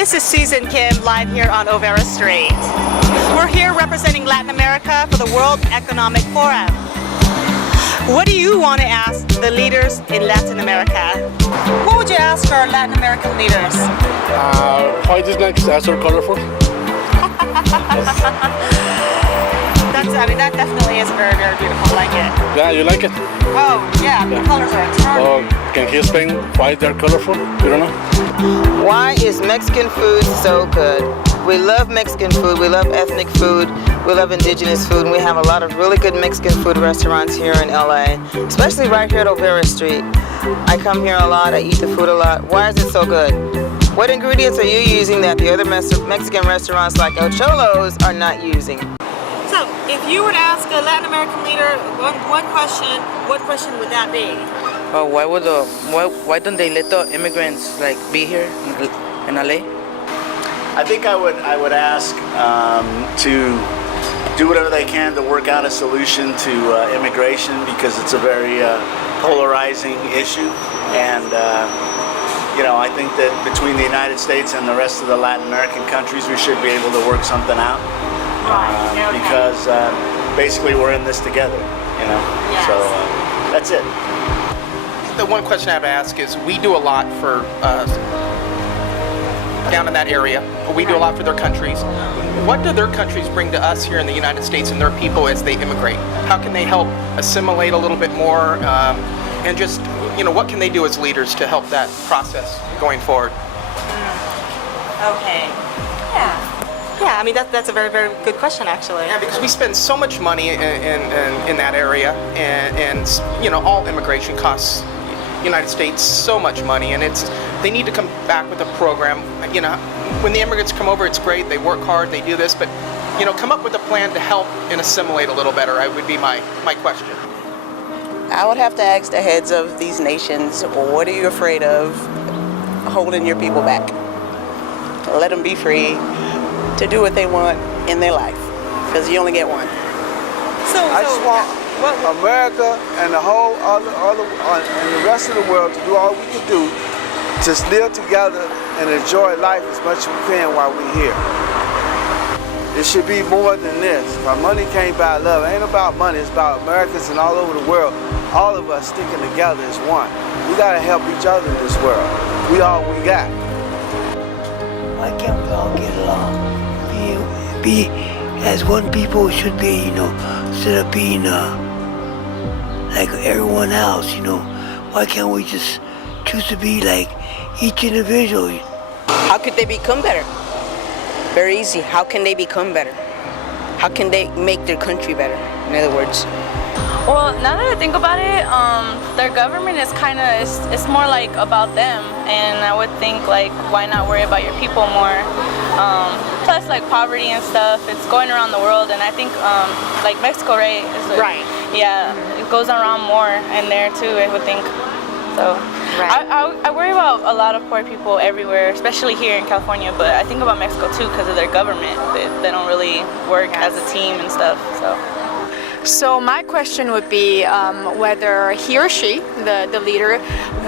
This is Susan Kim live here on Olvera Street. We're here representing Latin America for the World Economic Forum. What do you want to ask the leaders in Latin America? What would you ask our Latin American leaders? Why these necks are so colorful? That definitely is very, very beautiful. I like it. Yeah, you like it? Oh, yeah, the colors are charming. Oh, can you explain why they're colorful? You don't know? Why is Mexican food so good? We love Mexican food, we love ethnic food, we love indigenous food, and we have a lot of really good Mexican food restaurants here in LA, especially right here at Olvera Street. I come here a lot, I eat the food a lot. Why is it so good? What ingredients are you using that the other Mexican restaurants like El Cholo's are not using? So, if you were to ask a Latin American leader one question, what question would that be? Why don't they let the immigrants be here in LA? I think I would ask to do whatever they can to work out a solution to immigration, because it's a very polarizing issue, and I think that between the United States and the rest of the Latin American countries, we should be able to work something out. Because basically we're in this together, Yes. So that's it. The one question I have to ask is, we do a lot for down in that area. We do a lot for their countries. What do their countries bring to us here in the United States and their people as they immigrate? How can they help assimilate a little bit more? And just, what can they do as leaders to help that process going forward? Okay. Yeah, that's a very, very good question, actually. Yeah, because we spend so much money in that area, and all immigration costs United States so much money, and they need to come back with a program. When the immigrants come over, it's great, they work hard, they do this, but come up with a plan to help and assimilate a little better. Would be my question. I would have to ask the heads of these nations, what are you afraid of holding your people back? Let them be free to do what they want in their life, because you only get one. I just want America and the whole and the rest of the world to do all we can do to live together and enjoy life as much as we can while we're here. It should be more than this. My money can't buy love. It ain't about money. It's about Americans and all over the world. All of us sticking together as one. We gotta help each other in this world. We all we got. Why can't we all get along? Be as one people should be, instead of being like everyone else, Why can't we just choose to be like each individual? How could they become better? Very easy. How can they become better? How can they make their country better, in other words? Well, now that I think about it, their government is it's more like about them, and I would think why not worry about your people more? Plus poverty and stuff, it's going around the world, and I think Mexico, right? Right. Yeah, it goes around more in there too, I would think. So I worry about a lot of poor people everywhere, especially here in California, but I think about Mexico too because of their government. They don't really work as a team and stuff, So my question would be whether he or she, the leader,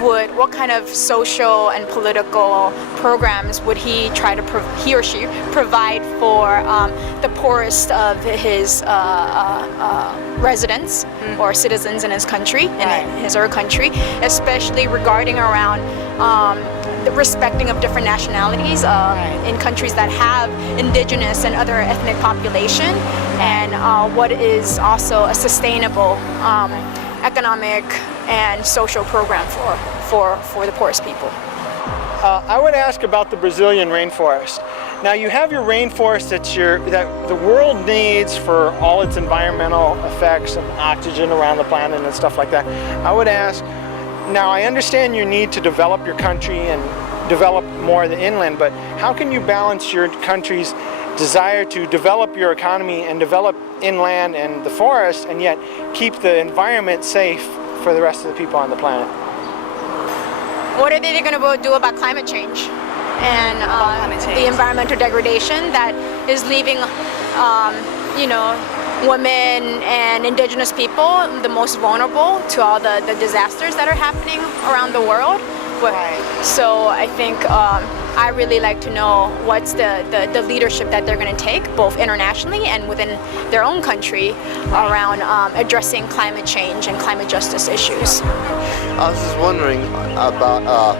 what kind of social and political programs would he or she provide for the poorest of his residents or citizens in his country, in his or her country, especially regarding around the respecting of different nationalities in countries that have indigenous and other ethnic population, and what is also a sustainable economic and social program for the poorest people. I would ask about the Brazilian rainforest. Now you have your rainforest that the world needs for all its environmental effects and oxygen around the planet and stuff like that. I would ask, now I understand your need to develop your country and develop more of the inland, but how can you balance your country's desire to develop your economy and develop inland and the forest, and yet keep the environment safe for the rest of the people on the planet? What are they going to do about climate change and the environmental degradation that is leaving, women and indigenous people the most vulnerable to all the disasters that are happening around the world? So I think I really like to know what's the leadership that they're going to take, both internationally and within their own country, around addressing climate change and climate justice issues. I was just wondering about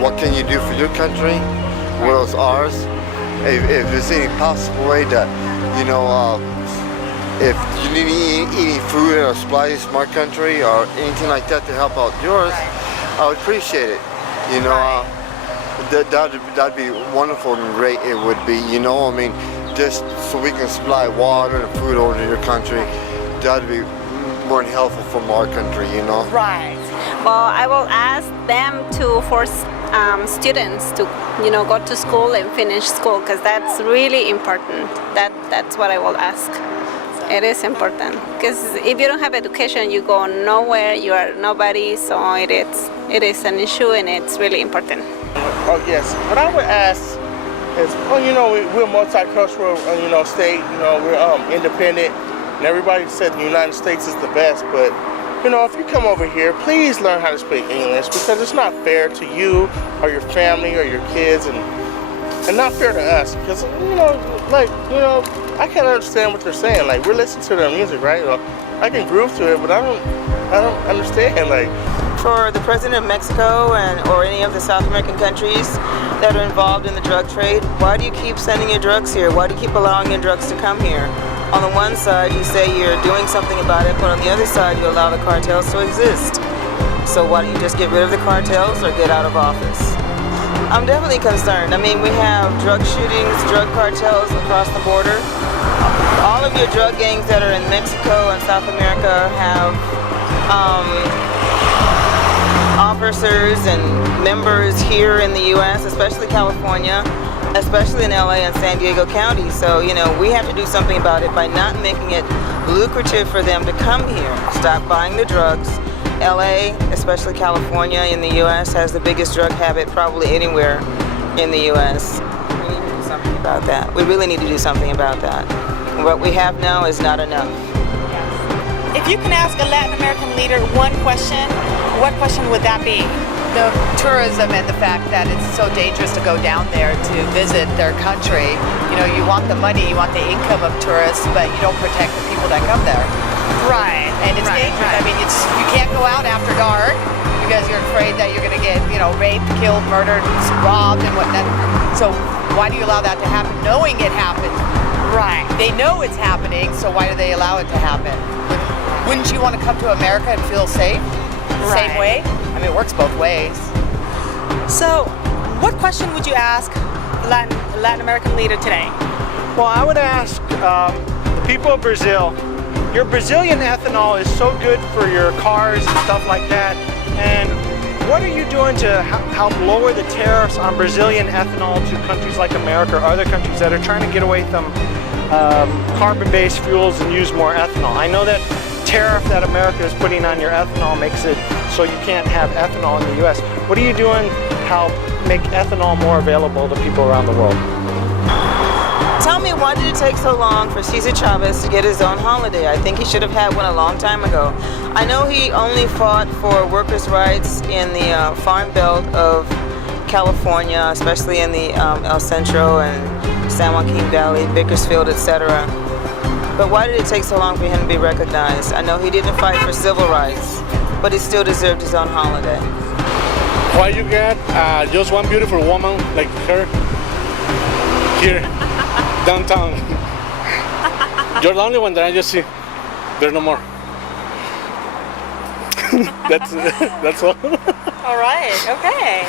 what can you do for your country, what is ours, if there's any possible way that, if you need any food or supplies from our country or anything like that to help out yours, I would appreciate it. That'd be wonderful and great. It would be, just so we can supply water and food over to your country. That'd be more than helpful from our country, Right. Well, I will ask them to force students to, go to school and finish school, because that's really important. That's what I will ask. It is important, because if you don't have education, you go nowhere. You are nobody. So it is an issue, and it's really important. Oh yes. What I would ask is, we're a multicultural, state. We're independent, and everybody said the United States is the best. But if you come over here, please learn how to speak English, because it's not fair to you or your family or your kids, and not fair to us. Because I can't understand what they're saying. Like, we're listening to their music, right? I can groove to it, but I don't understand. Like, for the president of Mexico or any of the South American countries that are involved in the drug trade, why do you keep sending your drugs here? Why do you keep allowing your drugs to come here? On the one side, you say you're doing something about it, but on the other side, you allow the cartels to exist. So why don't you just get rid of the cartels or get out of office? I'm definitely concerned. I mean, we have drug shootings, drug cartels across the border. All of your drug gangs that are in Mexico and South America have officers and members here in the U.S., especially California, especially in LA and San Diego County. So, we have to do something about it by not making it lucrative for them to come here. Stop buying the drugs. LA, especially California in the U.S., has the biggest drug habit probably anywhere in the U.S. We need to do something about that. We really need to do something about that. What we have now is not enough. If you can ask a Latin American leader one question, what question would that be? The tourism and the fact that it's so dangerous to go down there to visit their country. You want the money, you want the income of tourists, but you don't protect the people that come there. Right. And it's dangerous. Right. I mean, you can't go out after dark because you're afraid that you're going to get, raped, killed, murdered, robbed, and whatnot. So why do you allow that to happen, knowing it happened? Right. They know it's happening, so why do they allow it to happen? Wouldn't you want to come to America and feel safe? The same way? I mean, it works both ways. So, what question would you ask a Latin American leader today? Well, I would ask the people of Brazil, your Brazilian ethanol is so good for your cars and stuff like that, and what are you doing to help lower the tariffs on Brazilian ethanol to countries like America or other countries that are trying to get away from carbon-based fuels and use more ethanol? I know that tariff that America is putting on your ethanol makes it so you can't have ethanol in the U.S. What are you doing to help make ethanol more available to people around the world? Tell me, why did it take so long for Cesar Chavez to get his own holiday? I think he should have had one a long time ago. I know he only fought for workers' rights in the farm belt of California, especially in the El Centro and San Joaquin Valley, Bakersfield, etc. But why did it take so long for him to be recognized? I know he didn't fight for civil rights, but he still deserved his own holiday. Why you get just one beautiful woman like her here downtown? You're the only one that I just see. There's no more. That's all. All right. Okay.